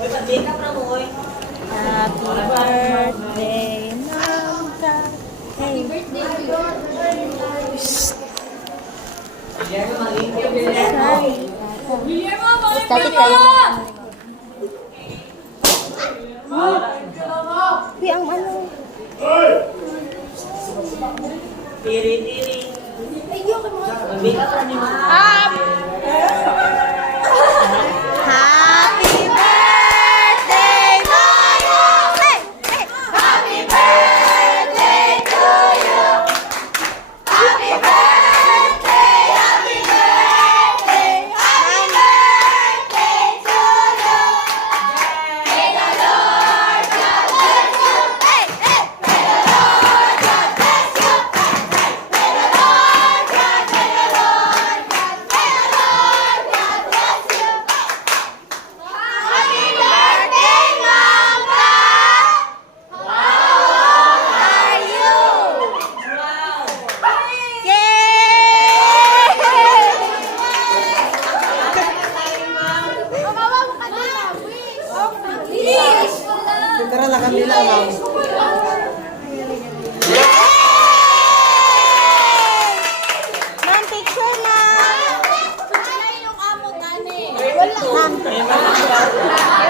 Happy birthday, Mamta. Happy birthday. Sorry. Static kayo. Uy, ang ano. Tiri-tiri. Happy birthday, Maya! Hey! Hey! Happy birthday to you! Happy birthday! Happy birthday! Happy birthday to you! May the Lord God bless you! Hey! Hey! May the Lord God bless you! Hey! May the Lord God, may the Lord God, may the Lord God bless you! Happy birthday, Mama! How old are you? Yay! Mama, ka na. Wish! Tara lang kami lang, ma'am. Ma'am, picture na. Wala yung amo, tani. Wala. Ma'am.